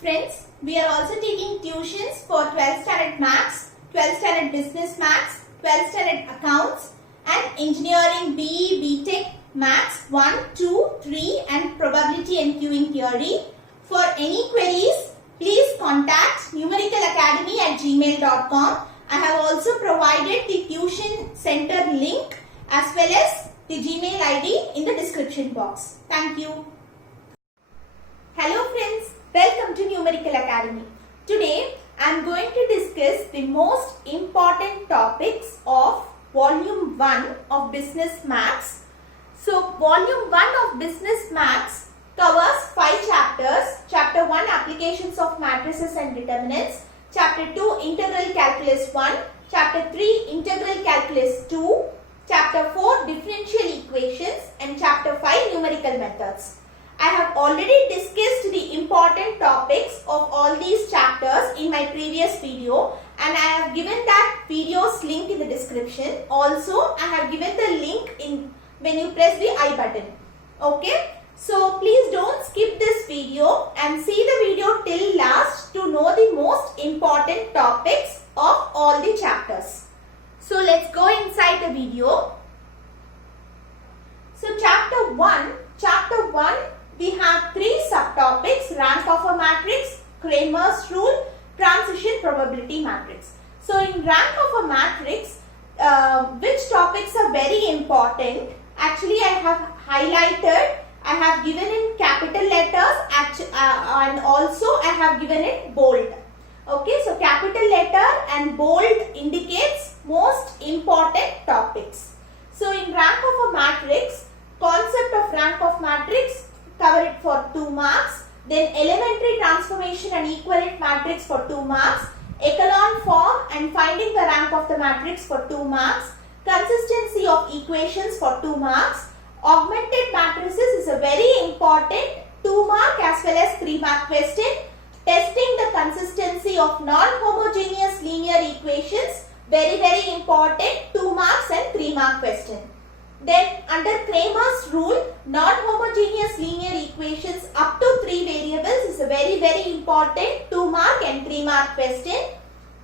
Friends, we are also taking tuitions for 12th standard Maths, 12th standard Business Maths, 12th standard Accounts and Engineering BE BTech Maths 1, 2, 3 and Probability and Queuing Theory. For any queries, please contact numericalacademy@gmail.com. I have also provided the tuition center link as well as the Gmail ID in the description box. Thank you. Hello friends, welcome to Numerical Academy. Today I am going to discuss the most important topics of Volume 1 of Business Maths. So Volume 1 of Business Maths covers 5 chapters. Chapter 1 Applications of Matrices and Determinants. Chapter 2 Integral Calculus 1. Chapter 3 Integral Calculus 2. Chapter 4 Differential Equations and Chapter 5 Numerical Methods. I have already discussed the important topics of all these chapters in my previous video and I have given that video's link in the description. Also, I have given the link in when you press the I button. Okay. So, please don't skip this video and see the video till last to know the most important topics of all the chapters. So, let's go inside the video. So, Chapter 1, we have 3 subtopics: rank of a matrix, Cramer's rule, transition probability matrix. So, in rank of a matrix, which topics are very important? Actually, I have highlighted, I have given in capital letters and also I have given it bold. Okay, so capital letter and bold indicates most important topics. So, in rank of a matrix, concept of rank of matrix, cover it for 2 marks. Then elementary transformation and equivalent matrix for 2 marks. Echelon form and finding the rank of the matrix for 2 marks. Consistency of equations for 2 marks. Augmented matrices is a very important 2 mark as well as 3 mark question. Testing the consistency of non-homogeneous linear equations, very important 2 marks and 3 mark question. Then under Cramer's rule, non-homogeneous linear equations up to 3 variables is a very important 2 mark and 3 mark question.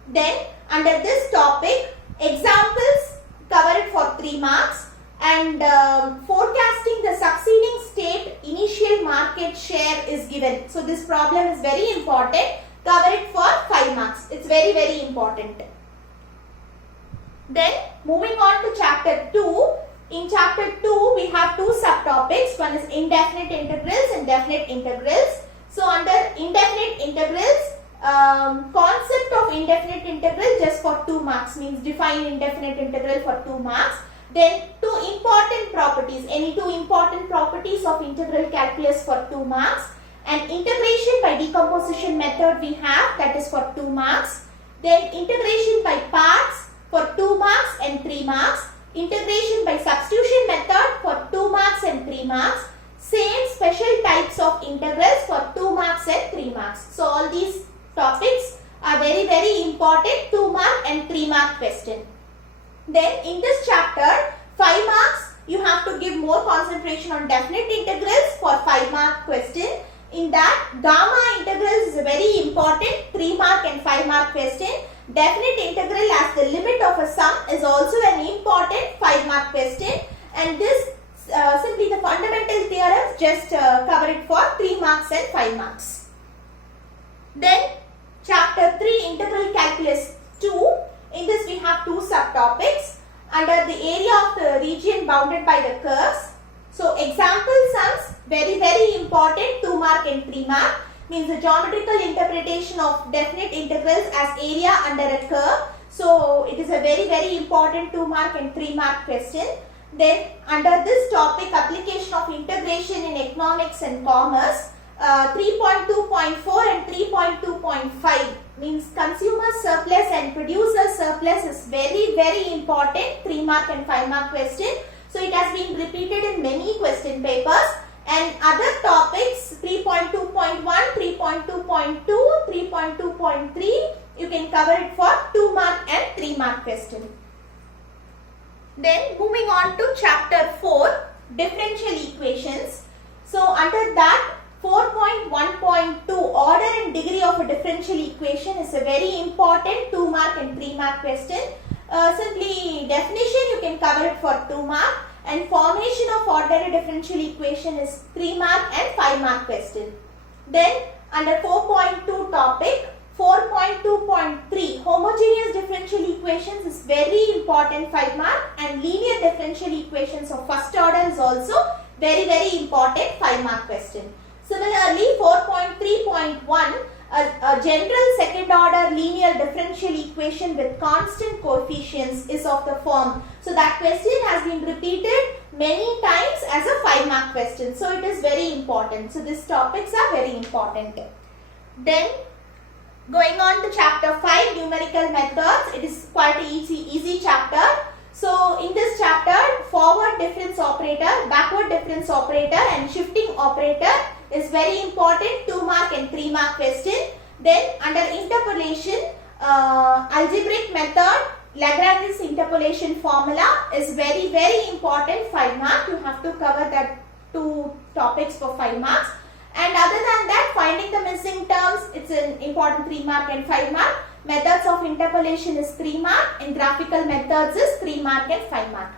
Then under this topic, examples, cover it for 3 marks and forecasting the succeeding state initial market share is given. So this problem is very important, cover it for 5 marks. It's very important. Then moving on to Chapter 2. In Chapter 2, we have 2 subtopics. One is indefinite integrals and definite integrals. So, under indefinite integrals, concept of indefinite integral just for 2 marks, means define indefinite integral for 2 marks. Then 2 important properties, any 2 important properties of integral calculus for 2 marks. And integration by decomposition method we have, that is for 2 marks. Then integration by parts for 2 marks and 3 marks. Integration by substitution method for 2 marks and 3 marks. Same special types of integrals for 2 marks and 3 marks. So, all these topics are very important 2 mark and 3 mark question. Then, in this chapter, 5 marks, you have to give more concentration on definite integrals for 5 mark question. In that, gamma integrals is a very important 3 mark and 5 mark question. Definite integral as the limit of a sum is also an important 5 mark question, and this simply the fundamental theorems just cover it for 3 marks and 5 marks. Then Chapter 3 Integral Calculus 2. In this we have 2 subtopics under the area of the region bounded by the curves. So example sums, very important 2 mark and 3 mark. Means the geometrical interpretation of definite integrals as area under a curve. So, it is a very important 2 mark and 3 mark question. Then, under this topic, application of integration in economics and commerce, 3.2.4 and 3.2.5 means consumer surplus and producer surplus is very important 3 mark and 5 mark question. So, it has been repeated in many question papers. And other topics 3.2.1, 3.2.2, 3.2.3, you can cover it for 2 mark and 3 mark question. Then moving on to Chapter 4, Differential Equations. So under that 4.1.2 order and degree of a differential equation is a very important 2 mark and 3 mark question. Simply definition you can cover it for 2 mark, and formation of ordinary differential equation is 3 mark and 5 mark question. Then under 4.2 topic 4.2.3 homogeneous differential equations is very important 5 mark, and linear differential equations of first order is also very important 5 mark question. Similarly 4.3.1 a general second order linear differential equation with constant coefficients is of the form. So that question has been repeated many times as a 5 mark question. So it is very important. So these topics are very important. Then going on to chapter 5, numerical methods. It is quite an easy chapter. So in this chapter, forward difference operator, backward difference operator and shifting operator is very important 2 mark and 3 mark question. Then under interpolation, algebraic method, Lagrange's interpolation formula is very important 5 mark. You have to cover that 2 topics for 5 marks. And other than that, finding the missing terms, it's an important 3 mark and 5 mark. Methods of interpolation is 3 mark, and graphical methods is 3 mark and 5 mark.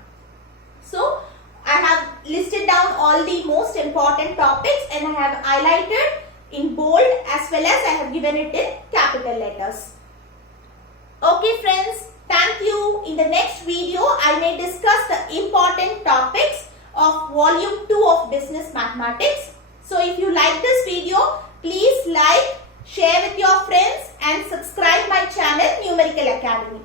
So I have listed down all the most important topics and I have highlighted in bold as well as I have given it in capital letters. Okay friends, thank you. In the next video, I may discuss the important topics of volume 2 of business mathematics. So if you like this video, please like, share with your friends and subscribe my channel Numerical Academy.